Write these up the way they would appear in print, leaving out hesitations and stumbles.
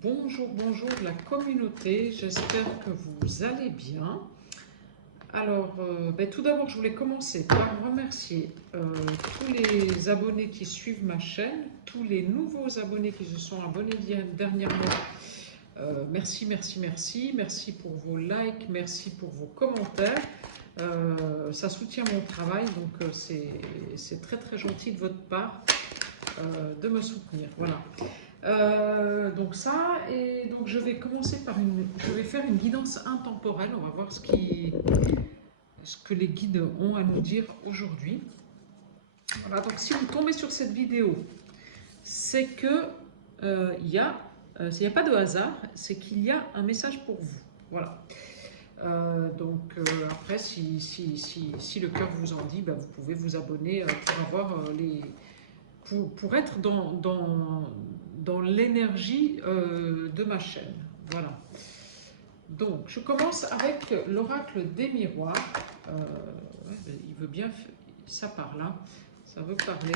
Bonjour, bonjour la communauté, j'espère que vous allez bien. Alors, tout d'abord, je voulais commencer par remercier tous les abonnés qui suivent ma chaîne, tous les nouveaux abonnés qui se sont abonnés dernièrement. Merci, merci, merci. Merci pour vos likes, merci pour vos commentaires. Ça soutient mon travail, donc c'est très très gentil de votre part de me soutenir. Voilà. Donc ça, et donc je vais commencer par je vais faire une guidance intemporelle. On va voir ce que les guides ont à nous dire aujourd'hui. Voilà, donc si vous tombez sur cette vidéo, c'est que s'il n'y a pas de hasard, c'est qu'il y a un message pour vous. Voilà. Après, si le cœur vous en dit, vous pouvez vous abonner pour avoir pour être dans l'énergie de ma chaîne. Voilà. Donc, je commence avec l'oracle des miroirs. Il veut bien, ça parle, hein, ça veut parler.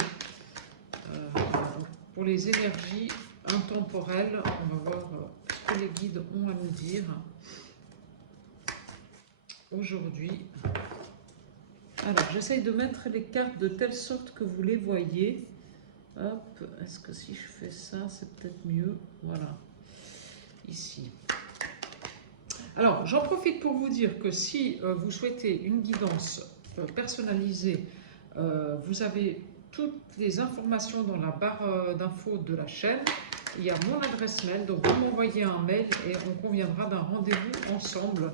Pour les énergies intemporelles, on va voir ce que les guides ont à nous dire aujourd'hui. Alors, j'essaye de mettre les cartes de telle sorte que vous les voyez. Hop, est-ce que si je fais ça, c'est peut-être mieux? Voilà, ici. Alors, j'en profite pour vous dire que si vous souhaitez une guidance personnalisée, vous avez toutes les informations dans la barre d'infos de la chaîne. Il y a mon adresse mail, donc vous m'envoyez un mail et on conviendra d'un rendez-vous ensemble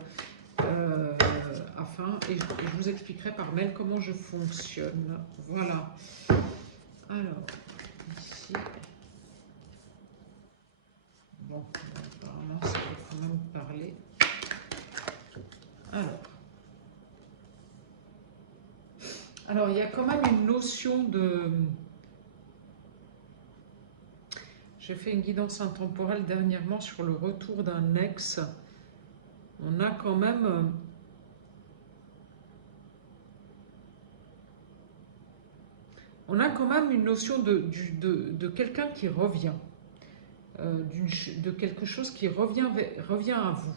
et je vous expliquerai par mail comment je fonctionne. Voilà. Alors, ici. Bon, apparemment, ça va quand même parler. Alors, il y a quand même une notion de... J'ai fait une guidance intemporelle dernièrement sur le retour d'un ex. On a quand même... On a quand même une notion de quelqu'un qui revient. De quelque chose qui revient à vous.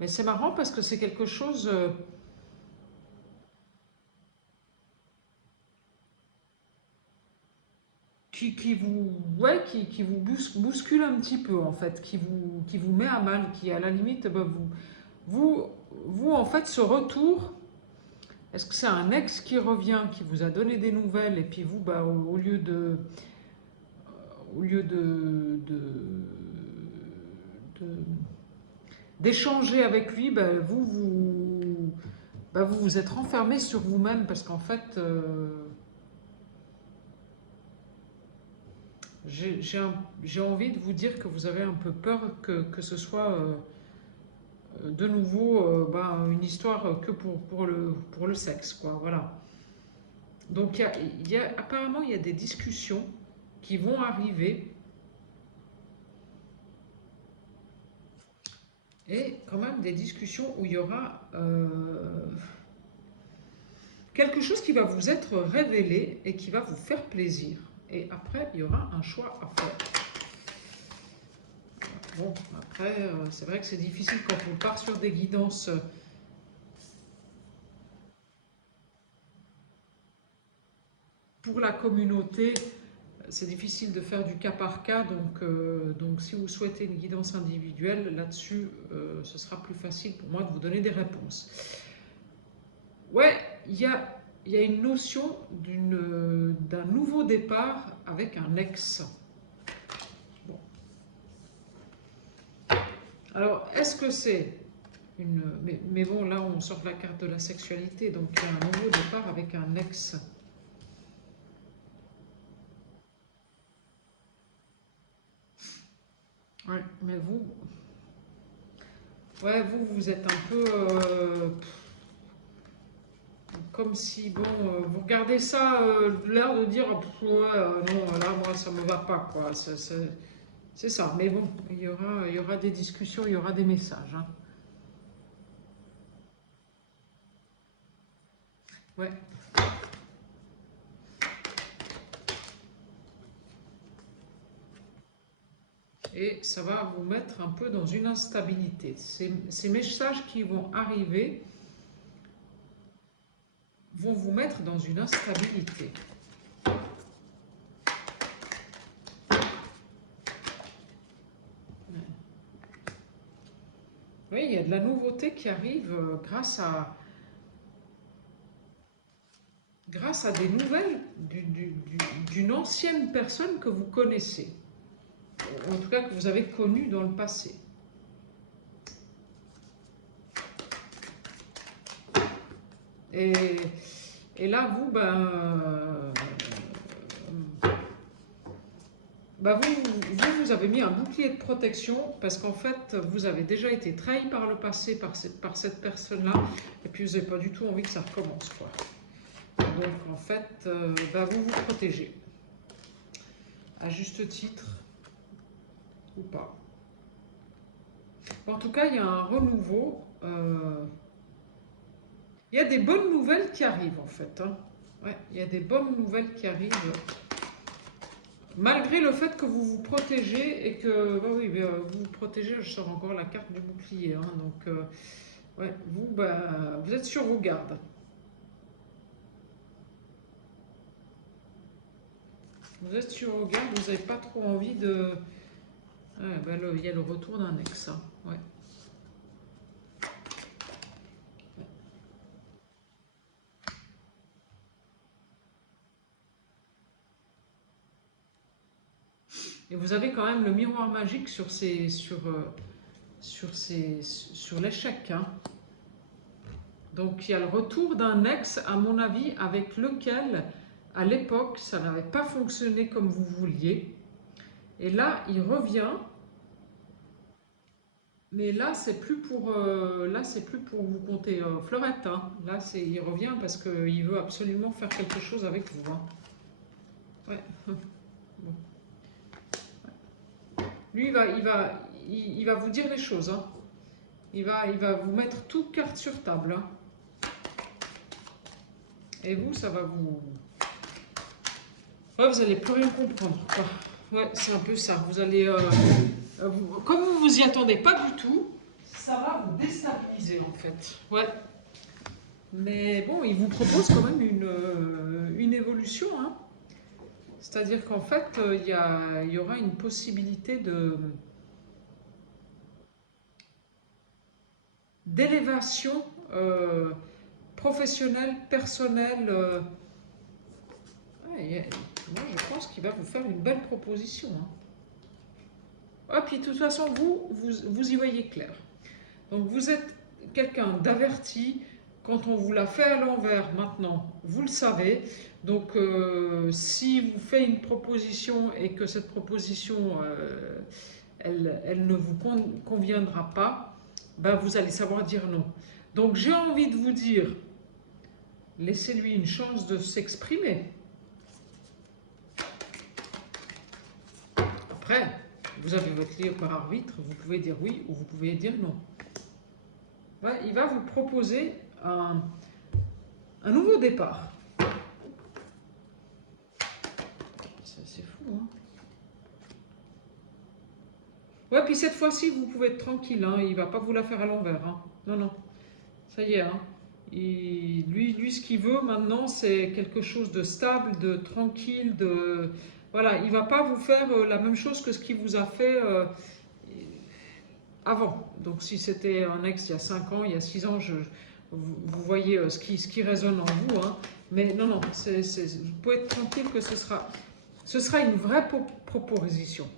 Mais c'est marrant parce que c'est quelque chose... qui vous bouscule un petit peu, en fait, qui vous met à mal, qui à la limite, vous en fait, ce retour, est-ce que c'est un ex qui revient, qui vous a donné des nouvelles, et puis vous, au lieu d'échanger avec lui, vous vous êtes renfermé sur vous-même, parce qu'en fait, j'ai envie de vous dire que vous avez un peu peur que ce soit de nouveau une histoire que pour le sexe, quoi, voilà. Donc apparemment il y a des discussions qui vont arriver et quand même des discussions où il y aura quelque chose qui va vous être révélé et qui va vous faire plaisir. Et après, il y aura un choix à faire. Bon, après, c'est vrai que c'est difficile quand on part sur des guidances pour la communauté. C'est difficile de faire du cas par cas, donc si vous souhaitez une guidance individuelle, là-dessus, ce sera plus facile pour moi de vous donner des réponses. Ouais, il y a une notion d'un nouveau départ avec un ex. Bon. Alors, est-ce que c'est une... Mais bon, là, on sort de la carte de la sexualité, donc il y a un nouveau départ avec un ex. Ouais, mais vous... Ouais, vous êtes un peu... comme si, bon, vous regardez ça, l'air de dire, non, là, moi, ça me va pas, quoi. C'est ça. Mais bon, il y aura des discussions, il y aura des messages. Hein. Ouais. et ça va vous mettre un peu dans une instabilité. Ces messages qui vont arriver vont vous mettre dans une instabilité. Oui, il y a de la nouveauté qui arrive grâce à des nouvelles d'une ancienne personne que vous connaissez, en tout cas que vous avez connue dans le passé. Et là, vous, vous avez mis un bouclier de protection parce qu'en fait, vous avez déjà été trahi par le passé par cette personne-là, et puis vous n'avez pas du tout envie que ça recommence, quoi. Donc, en fait, vous vous protégez. À juste titre, ou pas. En tout cas, il y a un renouveau. Il y a des bonnes nouvelles qui arrivent, en fait. Hein. Ouais, il y a des bonnes nouvelles qui arrivent. Malgré le fait que vous vous protégez et que... vous vous protégez, je sors encore la carte du bouclier. Hein, donc, ouais, vous êtes sur vos gardes. Vous êtes sur vos gardes, vous n'avez pas trop envie de... Ouais, il y a le retour d'un ex. Hein, ouais. Et vous avez quand même le miroir magique sur l'échec. Hein. Donc il y a le retour d'un ex, à mon avis, avec lequel, à l'époque, ça n'avait pas fonctionné comme vous vouliez. Et là, il revient. Mais là, c'est plus pour vous compter fleurette. Hein. Là, il revient parce qu'il veut absolument faire quelque chose avec vous. Hein. Ouais. Bon. Lui, il va vous dire les choses. Hein. Il va vous mettre tout carte sur table. Hein. Et vous, ça va vous... Ouais, vous n'allez plus rien comprendre. Quoi. Ouais, c'est un peu ça. Vous allez... comme vous vous y attendez pas du tout, ça va vous déstabiliser en fait. Ouais. Mais bon, il vous propose quand même une évolution. Hein. C'est-à-dire qu'en fait, il y aura une possibilité d'élévation professionnelle, personnelle. Moi, je pense qu'il va vous faire une belle proposition. Hein. Et puis, de toute façon, vous y voyez clair. Donc, vous êtes quelqu'un d'averti. Quand on vous l'a fait à l'envers, maintenant, vous le savez. Donc, si vous faites une proposition et que cette proposition, elle ne vous conviendra pas, vous allez savoir dire non. Donc, j'ai envie de vous dire, laissez-lui une chance de s'exprimer. Après, vous avez votre libre arbitre, vous pouvez dire oui ou vous pouvez dire non. Ouais, il va vous proposer un nouveau départ. C'est fou, hein. Ouais, puis cette fois-ci, vous pouvez être tranquille, hein, il ne va pas vous la faire à l'envers. Hein. Non, non, ça y est. Hein. Lui, ce qu'il veut maintenant, c'est quelque chose de stable, de tranquille, de... Voilà, il ne va pas vous faire la même chose que ce qu'il vous a fait avant. Donc si c'était un ex il y a 5 ans, il y a 6 ans, vous voyez ce qui résonne en vous. Hein. Mais non, non, vous pouvez être tranquille que ce sera une vraie proposition.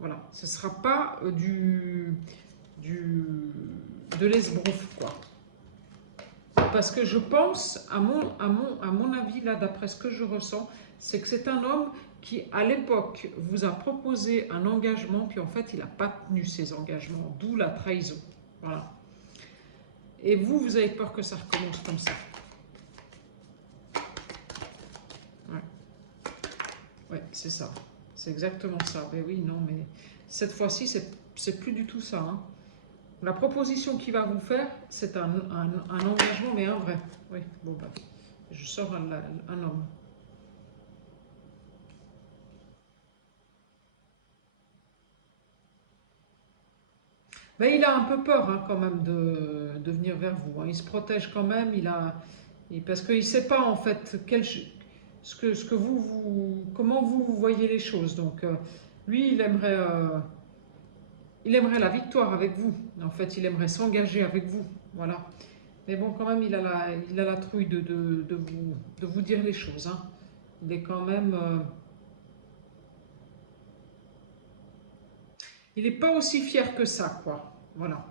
Voilà, ce ne sera pas de l'esbrouf, quoi. Parce que je pense, à mon avis, là, d'après ce que je ressens, c'est que c'est un homme qui, à l'époque, vous a proposé un engagement, puis en fait, il n'a pas tenu ses engagements, d'où la trahison. Voilà. Et vous avez peur que ça recommence comme ça. Ouais, ouais, c'est ça. C'est exactement ça. Ben oui, non, mais cette fois-ci, c'est plus du tout ça. Hein. La proposition qu'il va vous faire, c'est un engagement, mais un vrai. Oui, bon, je sors un homme. Mais il a un peu peur hein, quand même de venir vers vous. Hein. Il se protège quand même, parce qu'il ne sait pas en fait ce que comment vous voyez les choses. Donc lui, il aimerait la victoire avec vous. En fait, il aimerait s'engager avec vous. Voilà. Mais bon, quand même, il a la trouille de vous dire les choses. Hein. Il est quand même... il n'est pas aussi fier que ça, quoi. Voilà.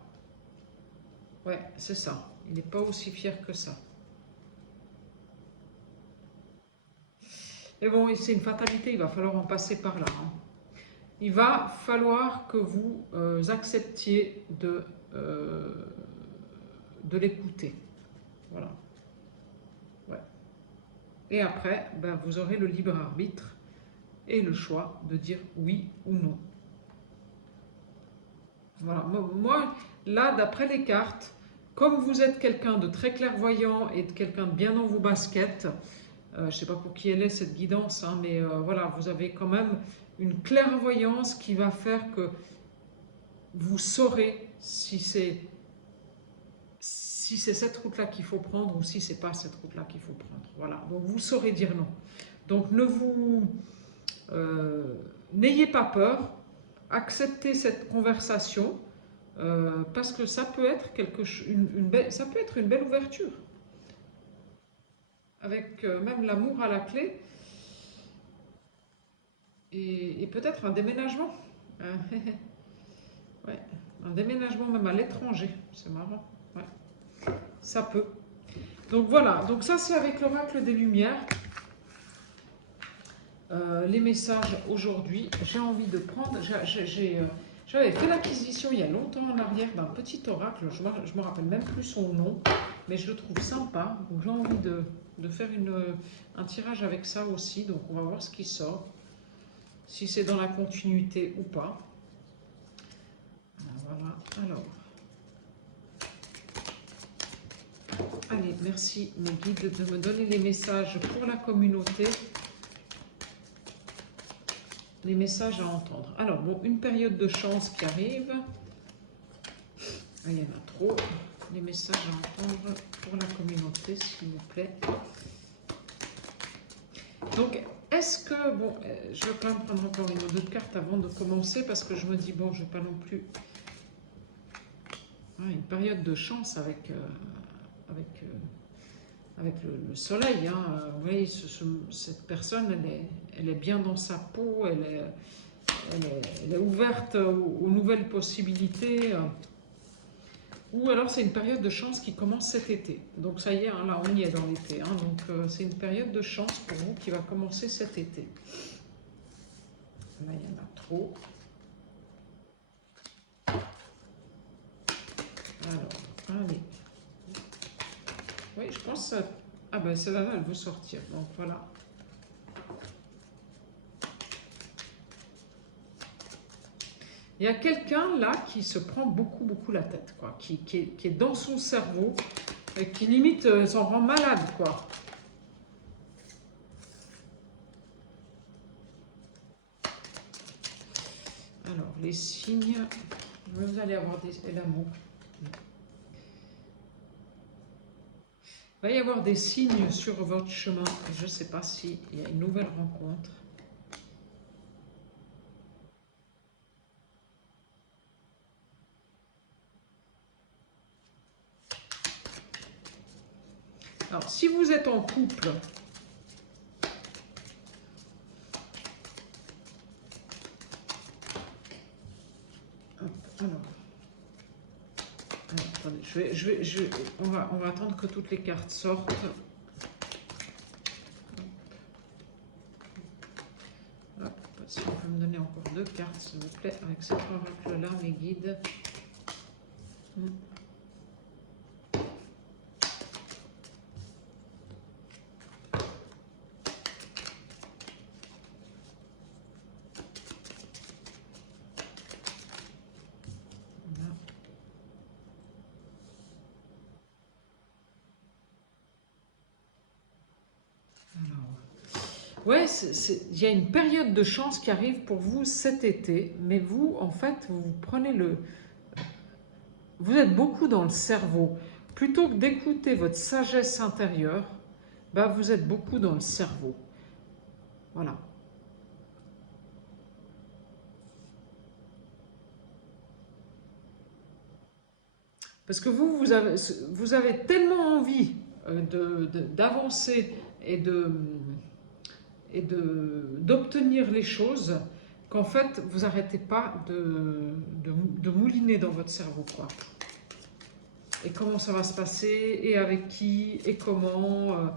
Ouais, c'est ça. Il n'est pas aussi fier que ça. Mais bon, c'est une fatalité, il va falloir en passer par là. Hein. Il va falloir que vous acceptiez de l'écouter. Voilà. Ouais. Et après, ben, vous aurez le libre arbitre et le choix de dire oui ou non. Voilà. Moi, là, d'après les cartes, comme vous êtes quelqu'un de très clairvoyant et de quelqu'un de bien dans vos baskets, je ne sais pas pour qui elle est cette guidance, hein, mais voilà, vous avez quand même une clairvoyance qui va faire que vous saurez si c'est cette route-là qu'il faut prendre ou si c'est pas cette route-là qu'il faut prendre. Voilà, donc vous saurez dire non. Donc n'ayez pas peur, acceptez cette conversation parce que ça peut être ça peut être une belle ouverture. Avec même l'amour à la clé et peut-être un déménagement. Ouais, un déménagement même à l'étranger, c'est marrant. Ouais, ça peut. Donc voilà, donc ça c'est avec l'oracle des Lumières. Les messages aujourd'hui, j'ai envie de prendre, j'avais fait l'acquisition il y a longtemps en arrière d'un petit oracle, je me rappelle même plus son nom, mais je le trouve sympa, donc j'ai envie de faire un tirage avec ça aussi, donc on va voir ce qui sort, si c'est dans la continuité ou pas. Voilà, alors. Allez, merci mes guides de me donner les messages pour la communauté. Les messages à entendre. Alors, bon, une période de chance qui arrive. Il y en a trop. Les messages à entendre pour la communauté, s'il vous plaît. Donc, est-ce que... Bon, je vais quand même prendre encore une ou deux cartes avant de commencer parce que je me dis, bon, je ne vais pas non plus... une période de chance avec le soleil. Hein. Vous voyez, cette personne, elle est bien dans sa peau, elle est ouverte aux nouvelles possibilités. Ou alors c'est une période de chance qui commence cet été. Donc ça y est, hein, là on y est dans l'été. Hein, donc c'est une période de chance pour vous qui va commencer cet été. Là il y en a trop. Alors, allez. Oui, je pense... Ah ben celle-là, elle veut sortir. Donc voilà. Il y a quelqu'un là qui se prend beaucoup la tête, quoi, qui est dans son cerveau et qui limite s'en rend malade, quoi. Alors, les signes, vous allez avoir l'amour. Il va y avoir des signes sur votre chemin. Je ne sais pas s'il y a une nouvelle rencontre. Alors, si vous êtes en couple, attendez, on va attendre que toutes les cartes sortent. Hop, si vous pouvez me donner encore deux cartes, s'il vous plaît, avec cet oracle-là, mes guides. Ouais, il y a une période de chance qui arrive pour vous cet été, mais vous, en fait, vous prenez vous êtes beaucoup dans le cerveau. Plutôt que d'écouter votre sagesse intérieure, bah, vous êtes beaucoup dans le cerveau. Voilà. Parce que vous avez tellement envie d'avancer et d'obtenir les choses qu'en fait, vous n'arrêtez pas de mouliner dans votre cerveau, quoi. Et comment ça va se passer, et avec qui, et comment.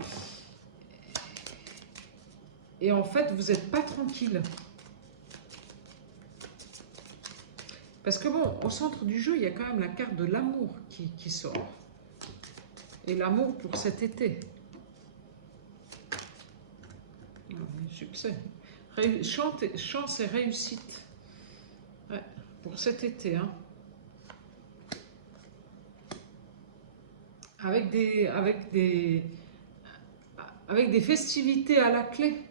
Et en fait, vous n'êtes pas tranquille. Parce que bon, au centre du jeu, il y a quand même la carte de l'amour qui sort. Et l'amour pour cet été. Succès. Chance et réussite. Ouais, pour cet été. Hein. Avec des festivités à la clé.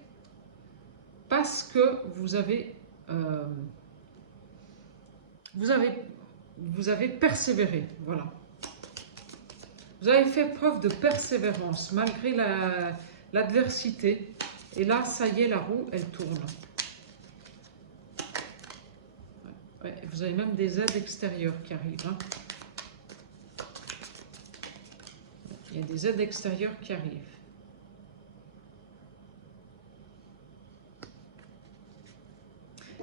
Parce que vous avez persévéré. Voilà. Vous avez fait preuve de persévérance malgré l'adversité. Et là, ça y est, la roue, elle tourne. Ouais, vous avez même des aides extérieures qui arrivent. Hein. Il y a des aides extérieures qui arrivent.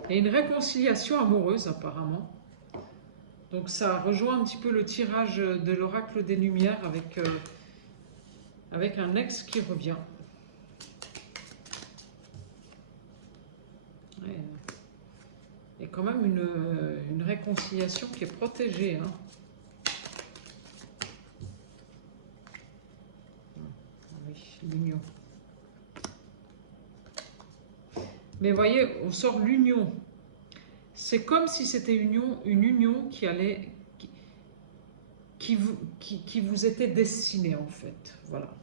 Il y a une réconciliation amoureuse, apparemment. Donc ça rejoint un petit peu le tirage de l'oracle des Lumières avec un ex qui revient. Ouais. Il y a quand même une réconciliation qui est protégée. Hein. Oui, l'union. Mais voyez, on sort l'union. C'est comme si c'était une union qui vous était destinée, en fait. Voilà.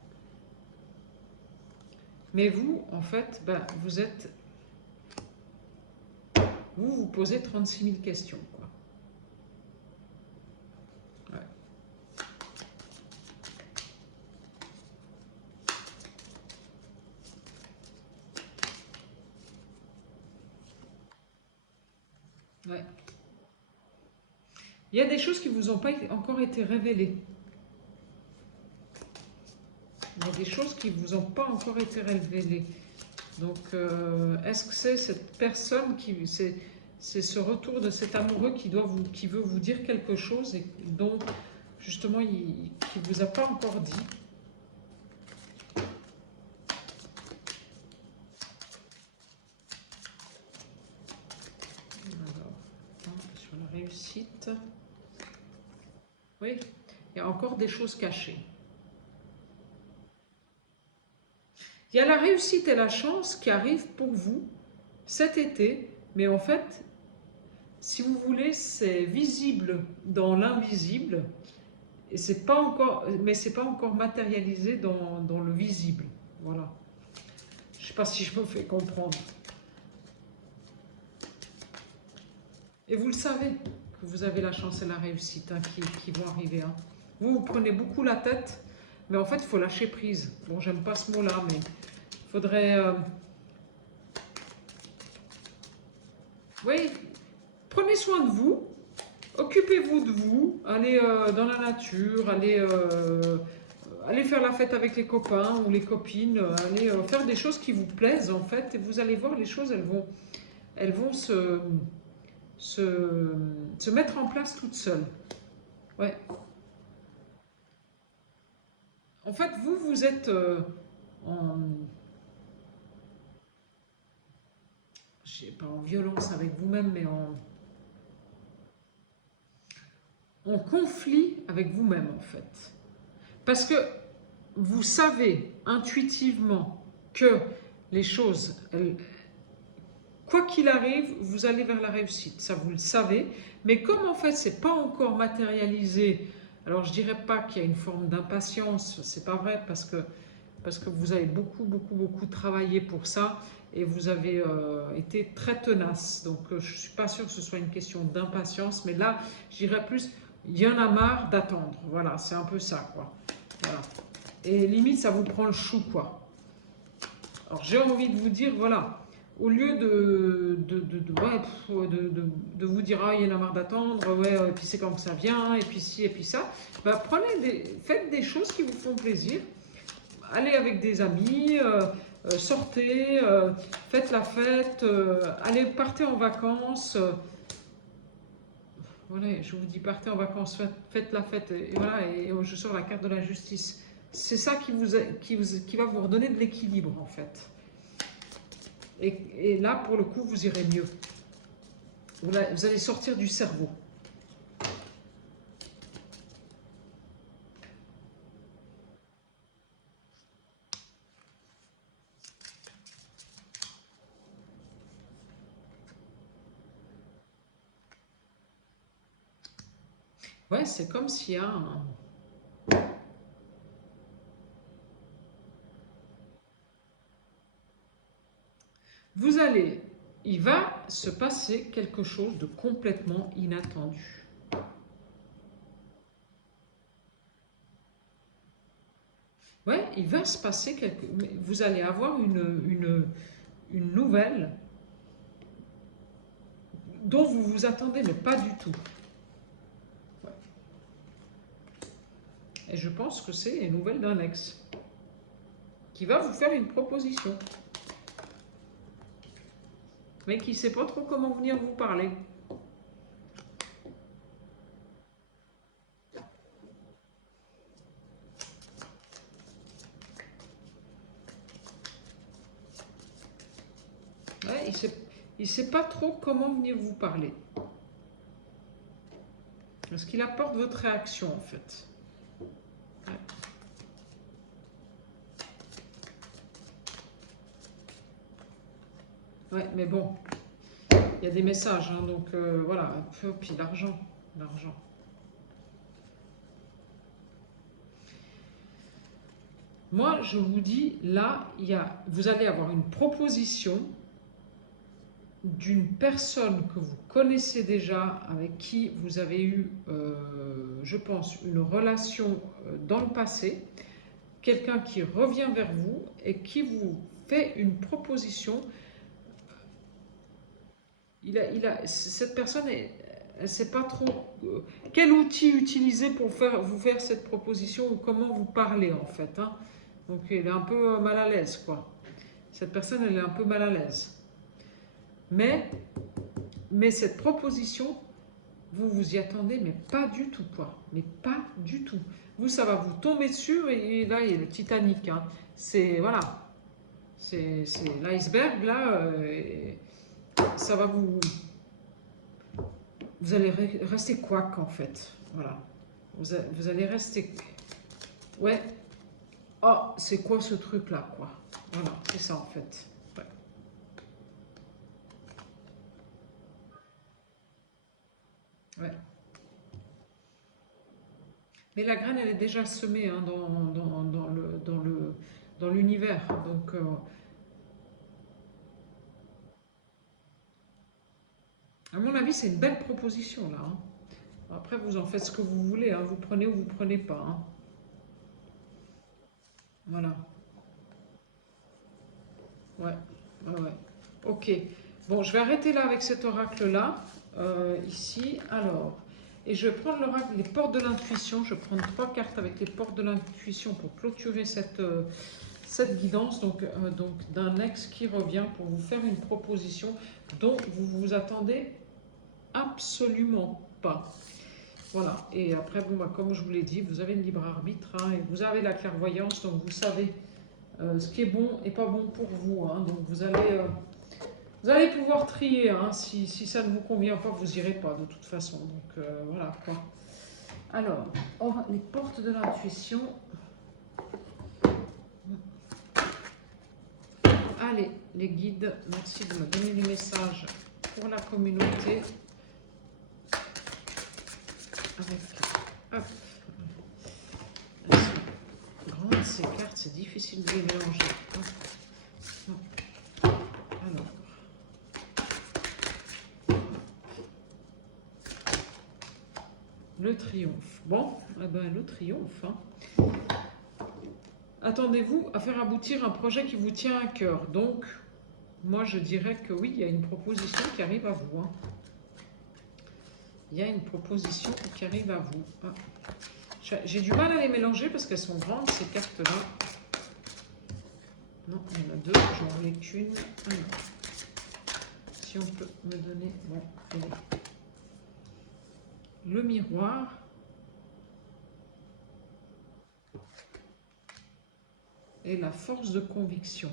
Mais vous, en fait, ben, vous posez 36 000 questions, quoi. Ouais. Ouais. Il y a des choses qui ne vous ont pas encore été révélées. Il y a des choses qui ne vous ont pas encore été révélées. Donc, est-ce que c'est cette personne c'est ce retour de cet amoureux qui veut vous dire quelque chose et dont, justement, qui ne vous a pas encore dit? Alors, sur la réussite. Oui, il y a encore des choses cachées. Il y a la réussite et la chance qui arrivent pour vous cet été, mais en fait, si vous voulez, c'est visible dans l'invisible, et c'est pas encore, mais c'est pas encore matérialisé dans le visible. Voilà. Je ne sais pas si je me fais comprendre. Et vous le savez que vous avez la chance et la réussite hein, qui vont arriver. Hein. Vous prenez beaucoup la tête, mais en fait, il faut lâcher prise. Bon, j'aime pas ce mot-là, mais il faudrait... Oui, prenez soin de vous, occupez-vous de vous, allez dans la nature, allez faire la fête avec les copains ou les copines, allez faire des choses qui vous plaisent en fait, et vous allez voir les choses, elles vont se mettre en place toutes seules. Ouais. En fait, vous êtes je sais pas en violence avec vous-même, mais en conflit avec vous-même en fait. Parce que vous savez intuitivement que les choses, quoi qu'il arrive, vous allez vers la réussite. Ça, vous le savez. Mais comme en fait, c'est pas encore matérialisé, alors je dirais pas qu'il y a une forme d'impatience. C'est pas vrai parce que vous avez beaucoup travaillé pour ça et vous avez été très tenace. Donc je suis pas sûre que ce soit une question d'impatience. Mais là, je dirais plus il y en a marre d'attendre. Voilà, c'est un peu ça, quoi. Voilà. Et limite, ça vous prend le chou, quoi. Alors, j'ai envie de vous dire, voilà, au lieu de vous dire, ah, il y en a marre d'attendre, ouais, et puis c'est comme ça vient, et puis ci, et puis ça, bah, faites des choses qui vous font plaisir. Allez avec des amis, sortez, faites la fête, allez, partez en vacances. Voilà, je vous dis, partez en vacances, faites la fête, et voilà, et je sors la carte de la justice. C'est ça qui va vous redonner de l'équilibre, en fait. Et là, pour le coup, vous irez mieux. Vous allez sortir du cerveau. Ouais, c'est comme s'il y a un... Il va se passer quelque chose de complètement inattendu. Ouais, il va se passer vous allez avoir une nouvelle dont vous vous attendez, mais pas du tout. Ouais. Et je pense que c'est une nouvelle d'un ex qui va vous faire une proposition, mais qui ne sait pas trop comment venir vous parler. Ouais, il ne sait pas trop comment venir vous parler. Parce qu'il apporte votre réaction, en fait. Ouais. Ouais, mais bon, il y a des messages, hein, donc voilà, puis l'argent. Moi, je vous dis, là, vous allez avoir une proposition d'une personne que vous connaissez déjà, avec qui vous avez eu, je pense, une relation dans le passé, quelqu'un qui revient vers vous et qui vous fait une proposition. Cette personne, elle ne sait pas trop quel outil utiliser pour vous faire cette proposition ou comment vous parler, en fait. Hein. Donc, elle est un peu mal à l'aise, quoi. Cette personne, elle est un peu mal à l'aise. Mais cette proposition, vous vous y attendez, mais pas du tout, quoi. Mais pas du tout. Vous, ça va vous tomber dessus et là, il y a le Titanic. Hein. C'est, voilà, c'est l'iceberg, là. Ça va vous allez rester couac, en fait. Voilà. Vous allez rester... Ouais. Oh, c'est quoi ce truc-là, quoi. Voilà, c'est ça, en fait. Ouais. Ouais. Mais la graine, elle est déjà semée, hein, dans l'univers. Donc, à mon avis, c'est une belle proposition, là. Hein. Après, vous en faites ce que vous voulez. Hein. Vous prenez ou vous prenez pas. Hein. Voilà. Ouais. Ouais, ouais. Ok. Bon, je vais arrêter là avec cet oracle-là. Ici. Alors. Et je vais prendre l'oracle, les portes de l'intuition. Je vais prendre 3 cartes avec les portes de l'intuition pour clôturer cette guidance. Donc d'un ex qui revient pour vous faire une proposition dont vous vous attendez absolument pas. Voilà, et après, bon, bah, comme je vous l'ai dit, vous avez le libre arbitre, hein, et vous avez la clairvoyance, donc vous savez ce qui est bon et pas bon pour vous. Hein, donc vous allez pouvoir trier, hein, si ça ne vous convient pas, vous n'irez pas de toute façon. Donc voilà quoi. Alors, les portes de l'intuition. Allez, les guides, merci de me donner des messages pour la communauté. Avec, hop, elles sont grandes ces cartes, c'est difficile de les mélanger. Alors, Le triomphe. Bon, eh ben, le triomphe. Hein. Attendez-vous à faire aboutir un projet qui vous tient à cœur. Donc, moi, je dirais que oui, il y a une proposition qui arrive à vous. Hein. Il y a une proposition qui arrive à vous. Ah. J'ai du mal à les mélanger parce qu'elles sont grandes, ces cartes-là. Non, il y en a deux, j'en ai qu'une. Si on peut me donner... Bon, le miroir. Et la force de conviction.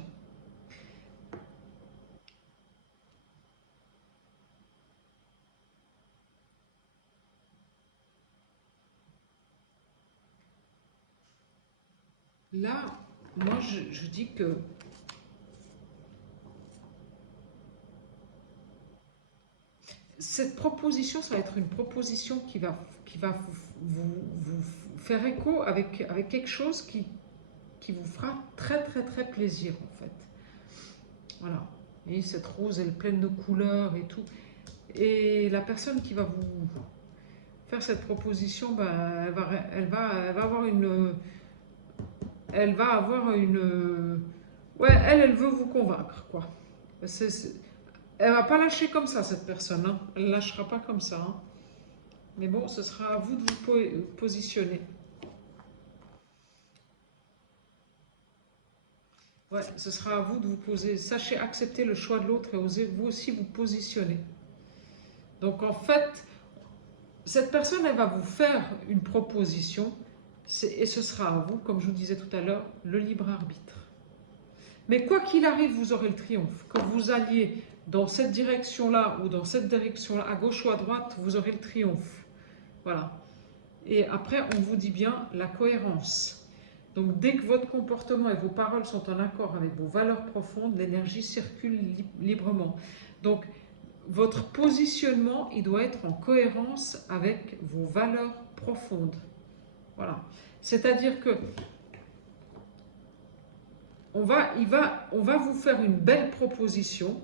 Là, moi, je dis que cette proposition, ça va être une proposition qui va vous faire écho avec quelque chose qui vous fera très plaisir, en fait. Voilà. Et cette rose, elle est pleine de couleurs et tout. Et la personne qui va vous faire cette proposition, ben, elle va avoir une... Elle va avoir une... Ouais, elle veut vous convaincre, quoi. Elle va pas lâcher comme ça, cette personne. Hein. Elle ne lâchera pas comme ça. Hein. Mais bon, ce sera à vous de vous positionner. Ouais, ce sera à vous de vous poser. Sachez accepter le choix de l'autre et osez vous aussi vous positionner. Donc en fait, cette personne, elle va vous faire une proposition et ce sera à vous, comme je vous disais tout à l'heure, le libre arbitre. Mais quoi qu'il arrive, vous aurez le triomphe. Que vous alliez dans cette direction-là ou dans cette direction-là, à gauche ou à droite, vous aurez le triomphe. Voilà. Et après, on vous dit bien la cohérence. Donc, dès que votre comportement et vos paroles sont en accord avec vos valeurs profondes, l'énergie circule librement. Donc, votre positionnement, il doit être en cohérence avec vos valeurs profondes. Voilà. C'est-à-dire que on va vous faire une belle proposition,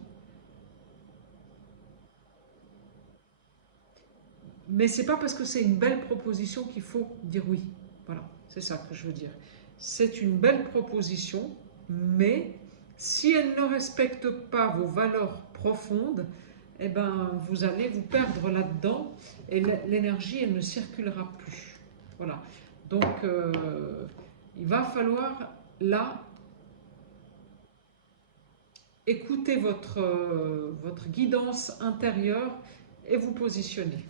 mais c'est pas parce que c'est une belle proposition qu'il faut dire oui. Voilà, c'est ça que je veux dire. C'est une belle proposition, mais si elle ne respecte pas vos valeurs profondes, eh ben, vous allez vous perdre là-dedans et l'énergie, elle ne circulera plus. Voilà. Donc, il va falloir, là, écouter votre guidance intérieure et vous positionner.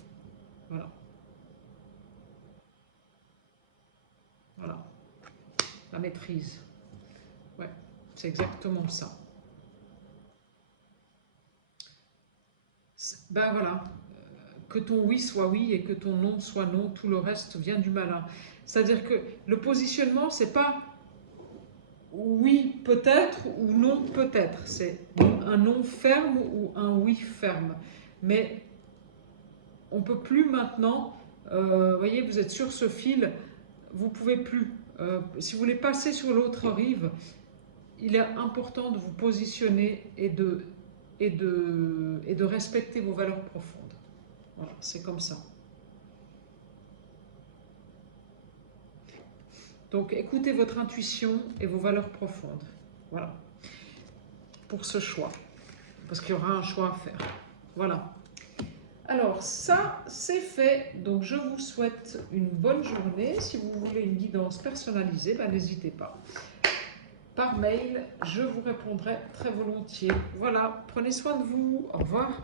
Voilà. Voilà. La maîtrise. Ouais, c'est exactement ça. Ben voilà. Que ton oui soit oui et que ton non soit non, tout le reste vient du malin. C'est-à-dire que le positionnement, c'est pas oui peut-être ou non peut-être. C'est un non ferme ou un oui ferme. Mais on ne peut plus maintenant, voyez, vous êtes sur ce fil, vous ne pouvez plus. Si vous voulez passer sur l'autre rive, il est important de vous positionner et de respecter vos valeurs profondes. Voilà, c'est comme ça. Donc, écoutez votre intuition et vos valeurs profondes. Voilà. Pour ce choix. Parce qu'il y aura un choix à faire. Voilà. Alors, ça, c'est fait. Donc, je vous souhaite une bonne journée. Si vous voulez une guidance personnalisée, ben, n'hésitez pas. Par mail, je vous répondrai très volontiers. Voilà, prenez soin de vous. Au revoir.